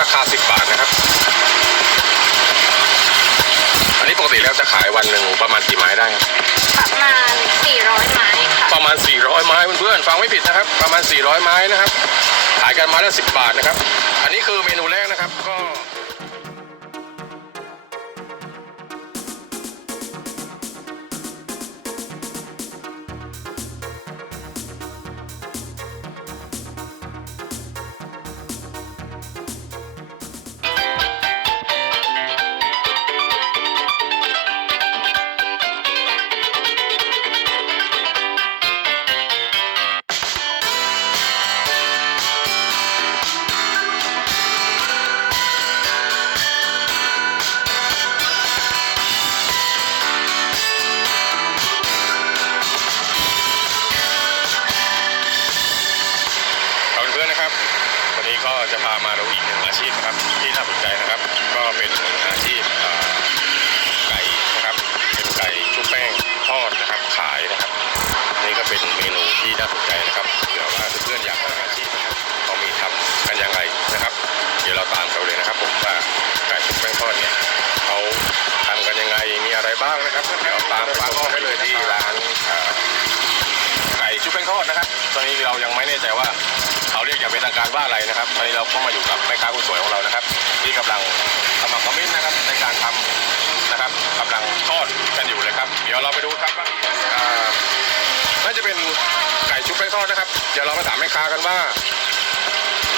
ราคา 10 บาทนะครับ อันนี้ปกติแล้วจะขายวันหนึ่งประมาณกี่ไม้ได้ครับ ประมาณ 400 ไม้ค่ะ ประมาณ 400 ไม้เพื่อนๆฟังไม่ผิดนะครับ ประมาณ 400 ไม้นะครับ ขายกันไม้ละ 10 บาทนะครับ อันนี้คือเมนูแรกนะครับก็ ดี๋ยวตามาห้องได้เลยที่ร้านไก่ชุบแป้งทอดนะครับ ตอนนี้เรายังไม่แน่ใจว่าเขาเรียกอย่างเป็นทางการว่าอะไรนะครับตอนนี้เราก็มาอยู่กับแม่ค้าคนสวยของเรานะครับ ที่กำลังทำคอมเมนต์นะครับในการทำนะครับกำลังทอดกันอยู่เลยครับ เดี๋ยวเราไปดูครับว่าน่าจะเป็นไก่ชุบแป้งทอดนะครับ เดี๋ยวเรามาถามแม่ค้ากันว่า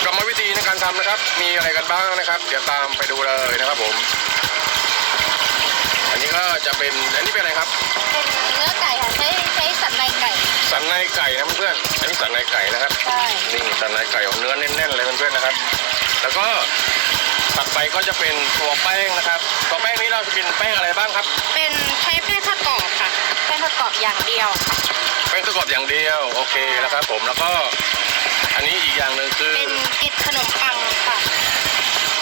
กรรมวิธีในการทำนะครับ มีอะไรกันบ้างนะครับ เดี๋ยวตามไปดูเลยนะครับผม ก็จะเป็นอันนี้เป็นอะไรครับ เป็นเนื้อไก่ค่ะ ใช้ใช้สันในไก่ สันในไก่นะเพื่อนๆอันนี้สันในไก่นะครับใช่ นี่สันในไก่ของเนื้อแน่นๆเลยเพื่อนๆนะครับ แล้วก็ถัดไปก็จะเป็นตัวแป้งนะครับ ตัวแป้งนี้เราจะเป็นแป้งอะไรบ้างครับ เป็นใช้แป้งทอดกรอบค่ะ แป้งทอดกรอบอย่างเดียวค่ะแป้งทอดกรอบอย่างเดียวโอเคแล้วครับ ผมแล้วก็ อันนี้อีกอย่างหนึ่งคือ เป็นเกล็ดขนมปังค่ะ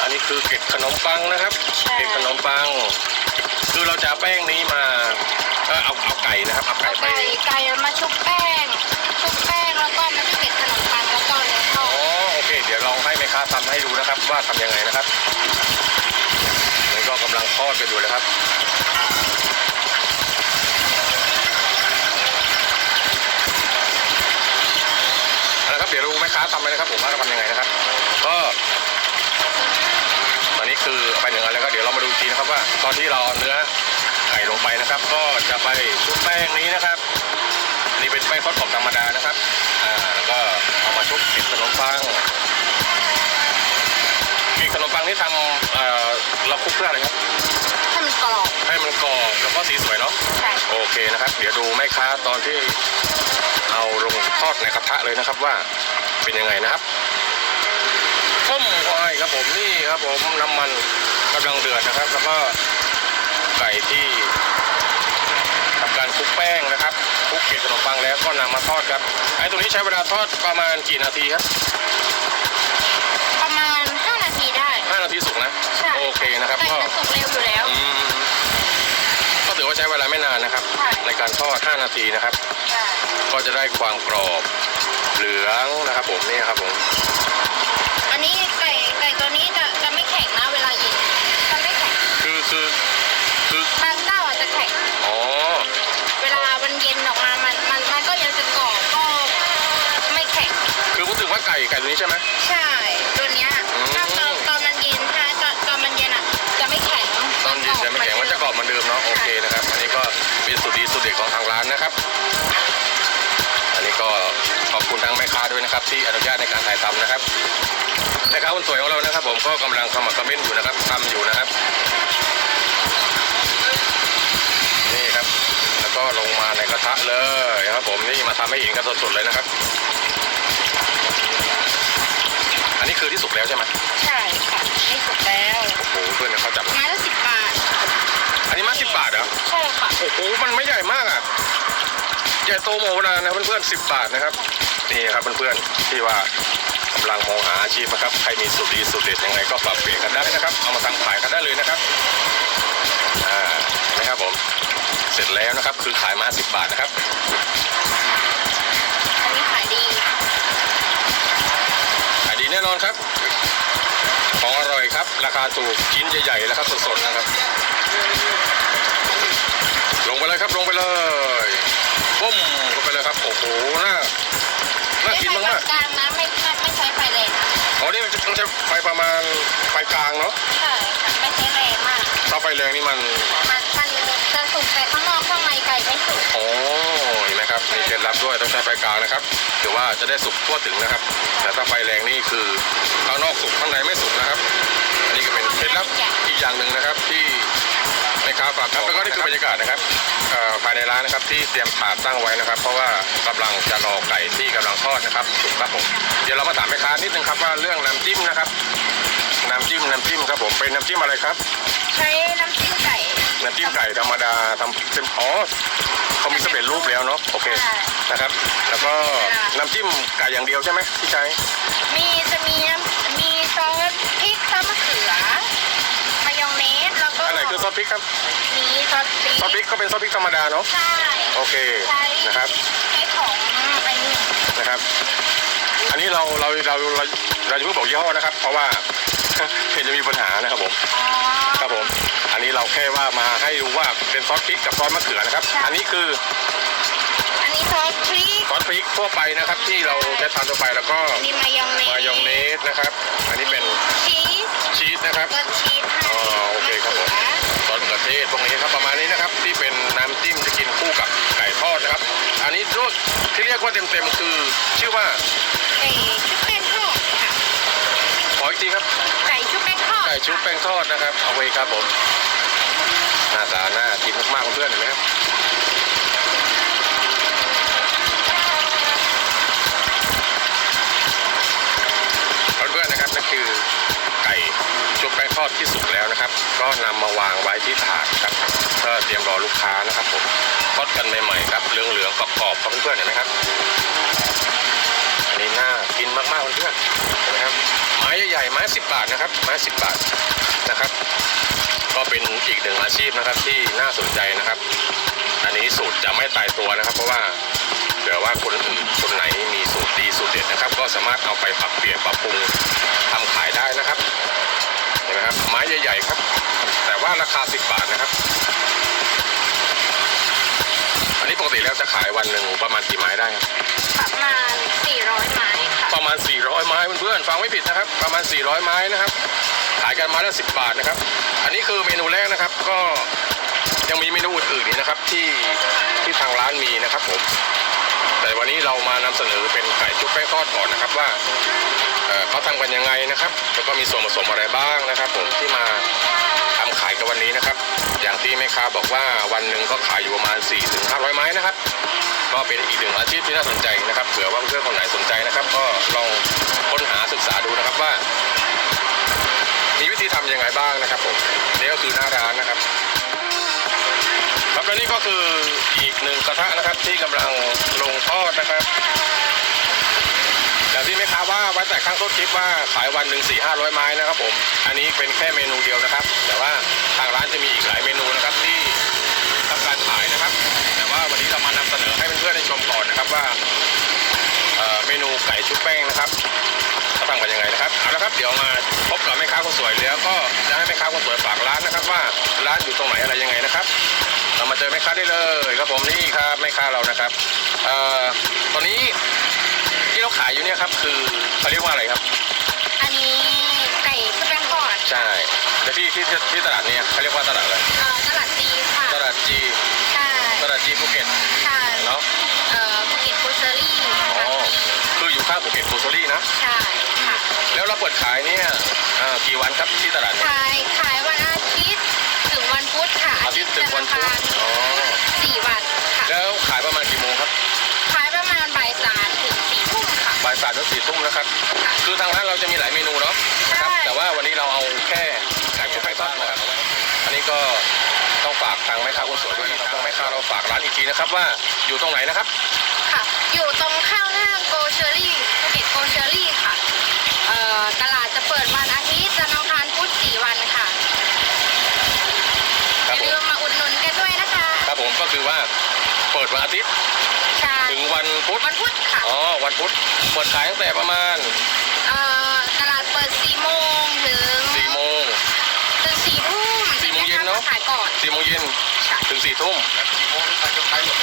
อันนี้คือเกล็ดขนมปังนะครับ ใช่ เกล็ดขนมปังคือเรา จะเอาแป้งนี้มาเอ่อเอาเอาไก่นะครับเอาไก่ไปไก่ไก่มาชุบแป้ง ชุบแป้งแล้วก็มาที่เกล็ดขนมปังแล้วก็เนื้อทออ๋อดโอเค เดี๋ยวลองให้แม่ค้าทำให้ดูนะครับ ว่าทำยังไงนะครับนี่ก็กำลังทอดกันอยู่เลยครับเอาละครับเดี๋ยวดูแม่ค้าทำไปนะครับผมว่าทำยังไงนะครับ ก็ตอนนี้คือไปหนึ่งอันแล้วก็เดี๋ยวเรามาดูอีกทีนะครับว่า ตอนที่เราเอาเนื้อ ไก่ลงไปนะครับ ก็จะไปชุบแป้งนี้นะครับนี่เป็นแป้งทอดกรอบธรรมดานะครับอ่าแล้วก็เอามาชุบกินขนมปังกินขนมปังนี่ทำเอ่อเราคลุกเพื่ออะไรครับให้มันกรอบ ให้มันกรอบแล้วก็สีสวยเนาะใช่ โอเคนะครับ เดี๋ยวดูแม่ค้าตอนที่เอาลงทอดในกระทะเลยนะครับว่าเป็นยังไงนะครับต้มไว้ครับผมนี่ครับผมน้ำมันกำลังเดือดนะครับ แล้วก็ ไก่ที่ทำการคลุกแป้งนะครับคลุกเกล็ดขนมปังแล้วก็นำมาทอดครับ ไอ้ตัวนี้ใช้เวลาทอดประมาณกี่นาทีครับประมาณ 5 นาทีได้ 5 นาทีสุกนะใช่โอเคนะครับไก่ก็จะสุกเร็วอยู่แล้ว อืมก็ถือว่าใช้เวลาไม่นานนะครับใช่ในการทอด 5 นาทีนะครับ ใช่ก็จะได้ความกรอบเหลืองนะครับผมนี่ครับผม ไก่ไก่ตัวนี้ใช่ไหม ใช่ตัวเนี้ยอืมถ้าตอนตอนมันเย็นถ้าตอนตอนมันเย็นอะจะไม่แข็งตอนเย็นจะไม่แข็งมันจะกรอบเหมือนเดิมเนาะโอเคนะครับ อันนี้ก็เป็นสูตรดีสูตรเด็ดของทางร้านนะครับ อันนี้ก็ขอบคุณทางแม่ค้าด้วยนะครับ ที่อนุญาตในการถ่ายทำนะครับแม่ค้าคนสวยของเรานะครับ ผมก็กำลังเข้ามาคอมเมนต์อยู่นะครับทำอยู่นะครับนี่ครับ แล้วก็ลงมาในกระทะเลยครับ ผมนี่มาทำให้เห็นกันสดๆเลยนะครับอันนี้ คือที่สุกแล้วใช่ไหมใช่ค่ะนี่สุกแล้วโอ้โหเพื่อนเขาจับ ไม้ละสิบบาท อันนี้มาสิบบาทเหรอ ใช่ค่ะ โอ้โห มันไม่ใหญ่มากอะ ใหญ่โตโมโหลานนะเพื่อนๆสิบบาทนะครับ นี่ครับเพื่อนๆที่ว่ากำลังมองหาอาชีพนะครับ ใครมีสูตรดีสูตรเด็ดยังไงก็ปรับเปลี่ยนกันได้นะครับ เอามาทำขายกันได้เลยนะครับอ่านะครับผม เสร็จแล้วนะครับ คือขายมาสิบบาทนะครับ อนครับ ของอร่อยนะครับ ราคาถูกชิ้นใหญ่ๆแล้วครับสดๆนะครับ ลงไปเลยครับลงไปเลยปุ้มลงไปเลยครับโอ้โหน่าน่ากินมากกลางๆนะไม่ไม่ไม่ใช้ไฟแรงนะๆอ๋อนี่มันจะต้องใช้ไฟประมาณไฟกลางเนาะใช่ค่ะไม่ใช้แรงมากถ้าไฟแรงนี่มันมันมันจะ สุกแต่ข้างนอกข้างในไก่ไม่สุกโอ้เห็นไหมครับมีเคล็ดลับด้วยต้องใช้ไฟกลางนะครับถือว่าจะได้สุกทั่วถึงนะครับ แต่ถ้าไฟแรงนี่คือข้างนอกสุกข้างในไม่สุกนะครับอันนี้ก็เป็นเคล็ดลับอีกอย่างหนึ่งนะครับที่แม่ค้าฝากบอกแล้วก็นี่คือบรรยากาศนะครับเอ่อภายในร้านนะครับที่เตรียมถาดตั้งไว้นะครับ เพราะว่ากำลังจะรอไก่ที่กำลังทอดนะครับสุกครับผมเดี๋ยวเรามาถามแม่ค้านิดนึงครับว่าเรื่องน้ำจิ้มนะครับน้ำจิ้มน้ำจิ้มครับผมเป็นน้ำจิ้มอะไรครับ ใช้ น้ำจิ้มไก่น้ำจิ้มไก่ธรรมดาทำเป็นอ๋อเขามีสำเร็จรูปแล้วเนาะโอเคใช่นะครับ แล้วก็น้ำจิ้มไก่อย่างเดียวใช่ไหมที่ใช้มีจะมีน้ำมีซอสพริกซอสมะเขือมายองเนสแล้วก็อันไหนคือซอสพริกครับมีซอสพริกซอสพริกก็เป็นซอสพริกธรรมดาเนาะใช่โอเคใช้นะครับใช้ของไอ้นี่นะครับอันนี้เราเราเราเราเราจะเพิ่งบอกยี่ห้อนะครับ เพราะว่าเห็นจะมีปัญหานะครับผมอ๋อครับผมอันนี้ เราแค่ว่ามาให้รู้ว่าเป็นซอสพริกกับซอสมะเขือนะครับ อันนี้คืออันนี้ซอสพริก ซอสพริกทั่วไปนะครับ ที่เราใช้ทานทั่วไปแล้วก็มีมายองเนสมายองเนสนะครับ อันนี้เป็นชีสชีสนะครับก็ชีสให้อ๋อโอเคครับผมมะเขือซอสมะเขือเทศพวกนี้ครับประมาณนี้นะครับ ที่เป็นน้ำจิ้มจะกินคู่กับไก่ทอดนะครับ อันนี้รูปที่เรียกว่าเต็มๆคือชื่อว่าไก่ชุบแป้งทอดค่ะขออีกทีครับไก่ชุบแป้งทอดไก่ชุบแป้งทอดนะครับเอาไว้ครับผม หน้าตาหน่ากินมากๆเพื่อนเห็นไหมครับเพื่อนๆนะครับนั่นคือไก่ชุบแป้งทอดที่สุกแล้วนะครับ ก็นำมาวางไว้ที่ถาดครับเพื่อเตรียมรอลูกค้านะครับผมทอดกันใหม่ๆครับเหลืองๆกรอบๆครับเพื่อนๆเห็นไหมครับอันนี้น่ากินมากๆเพื่อนๆเห็นไหมครับไม้ใหญ่ๆไม้สิบบาทนะครับไม้สิบบาทนะครับ ก็เป็นอีกหนึ่งอาชีพนะครับที่น่าสนใจนะครับ อันนี้สูตรจะไม่ตายตัวนะครับ เพราะว่าเผื่อว่าคนอื่นคนไหนมีสูตรดีสูตรเด็ดนะครับ ก็สามารถเอาไปปรับเปลี่ยนปรับปรุงทำขายได้นะครับเห็นไหมครับไม้ใหญ่ ๆ ครับ แต่ว่าราคา 10 บาทนะครับ อันนี้ปกติแล้วจะขายวันหนึ่งประมาณกี่ไม้ได้ครับประมาณ 400 ไม้ค่ะประมาณ 400 ไม้เพื่อนๆฟังไม่ผิดนะครับ ประมาณ 400 ไม้นะครับ ขายกันไมาละ10 บาทนะครับ อันนี้คือเมนูแรกนะครับ ก็ยังมีเมนูอื่นๆอีกนะครับที่ที่ทางร้านมีนะครับผม แต่วันนี้เรามานำเสนอเป็นไก่ชุบแป้งทอดก่อนนะครับว่าเขาทำกันยังไงนะครับ แล้วก็มีส่วนผสมอะไรบ้างนะครับ ผมที่มาทำขายกันวันนี้นะครับ อย่างที่แม่ค้าบอกว่าวันหนึ่งก็ขายอยู่ประมาณ 4-500 ไม้นะครับ ก็เป็นอีกหนึ่งอาชีพที่น่าสนใจนะครับ เผื่อว่าเพื่อนคนไหนสนใจนะครับ ก็ลองค้นหาศึกษาดูนะครับว่า มีวิธีทำยังไงบ้างนะครับผมนี่ก็คือหน้าร้านนะครับครับและนี่ก็คืออีกหนึ่งกระทะนะครับที่กำลังลงทอดนะครับอย่างที่แม่ค้าว่าไว้แต่ข้างต้นคลิปว่าขายวันหนึ่งสี่ห้าร้อยไม้นะครับผมอันนี้เป็นแค่เมนูเดียวนะครับ แต่ว่าทางร้านจะมีอีกหลายเมนูนะครับที่ทำการขายนะครับ แต่ว่าวันนี้เรามานำเสนอให้เพื่อนๆได้ชมก่อนนะครับว่าเอ่อเมนูไก่ชุบแป้งนะครับเขาทำกันยังไง นะครับเอาละครับ เดี๋ยวมาพบกับแม่ค้าคนสวยแล้วก็จะให้แม่ค้าคนสวยฝากร้านนะครับ ว่าร้านอยู่ตรงไหนอะไรยังไงนะครับ เรามาเจอแม่ค้าได้เลยครับผมนี่ครับแม่ค้าเรานะครับเอ่อตอนนี้ที่เราขายอยู่เนี่ยครับคือเขาเรียกว่าอะไรครับ อันนี้ไก่ชุบแป้งทอดใช่แล้วที่ที่ที่ที่ตลาดเนี่ยเขาเรียกว่าตลาดอะไรเอ่อตลาดจีนค่ะตลาดจีใช่ตลาดจีภูเก็ตใช่เนาะเอ่อภูเก็ตฟูเชอรี่อ๋อคืออยู่ข้างภูเก็ตฟูซอรี่นะ ใช่ค่ะ แล้วเราเปิดขายเนี่ยเอ่อกี่วันครับที่ตลาดเนี่ยขายขายวันอาทิตย์ถึงวันพุธค่ะอาทิตย์ถึงวันพุธจันทร์อังคารอ๋อสี่วันค่ะ แล้วขายประมาณกี่โมงครับขายประมาณบ่ายสามถึงสี่ทุ่มค่ะ บ่ายสามถึงสี่ทุ่มนะครับ ค่ะ คือทางร้านเราจะมีหลายเมนูเนาะนะครับ ใช่ แต่ว่าวันนี้เราเอาแค่ไก่ชุบไก่ทอดนะครับ อันนี้ก็ต้องฝากทางแม่ค้าคนสวยด้วยนะครับทางแม่ค้าเราฝากร้านอีกทีนะครับว่าอยู่ตรงไหนนะครับ ค่ะ อยู่ตรงข้างห้างโกเชอรี่ภูเก็ตโกเชอรี่ ก็คือว่าเปิดวันอาทิตย์ถึงวันพุธวันพุธค่ะอ๋อวันพุธเปิดขายตั้งแต่ประมาณเอ่อตลาดเปิดสี่โมงถึงสี่โมง ถึงสี่ทุ่มสี่โมงเย็นเนาะขายก่อนสี่โมงเย็นถึงสี่ทุ่ม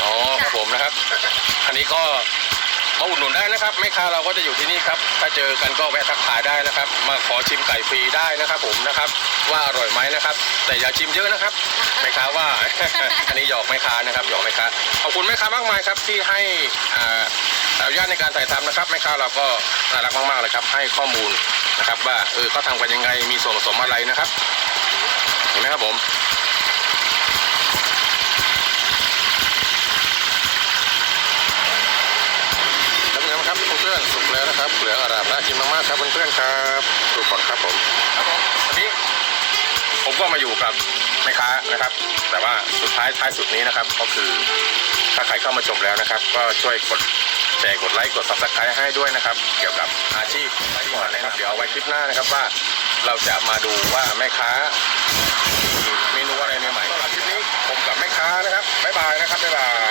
อ๋อครับผมนะครับ อันนี้ก็ มาอุดหนุนได้นะครับแม่ค้าเราก็จะอยู่ที่นี่ครับถ้าเจอกันก็แวะทักทายได้นะครับ มาขอชิมไก่ฟรีได้นะครับ ผมนะครับ ว่าอร่อยไหมนะครับ แต่อย่าชิมเยอะนะครับแม่ค้าว่า อันนี้หยอกแม่ค้านะครับหยอกแม่ค้าขอบคุณแม่ค้ามากมายครับที่ให้อ่าอนุญาตในการถ่ายทำนะครับแม่ค้าเราก็น่ารักมากๆเลยครับให้ข้อมูลนะครับ ว่าเออเขาทำกันยังไงมีส่วนผสมอะไรนะครับเห็นไหมครับผม ทำงานครับเพื่ อนๆสุกแล้วนะครับ เหลืองอร่ามน่ากินมากๆครับเพื่อนๆครับดูก่อนครับผมครับผมวันนี้ผมก็มาอยู่กับแม่ค้านะครับ แต่ว่าสุดท้ายท้ายสุดนี้นะครับ ก็คือถ้าใครเข้ามาชมแล้วนะครับ ก็ช่วยกดแชร์กดไลค์กด subscribe ให้ด้วยนะครับ เกี่ยวกับอาชีพที่มาแนะนำเดี๋ยวเอาไว้คลิปหน้านะครับว่าเราจะมาดูว่าแม่ค้ามีเมนูอะไรใหม่ๆคลิปนี้ผมกับแม่ค้านะครับบ๊ายบายนะครับบ๊ายบาย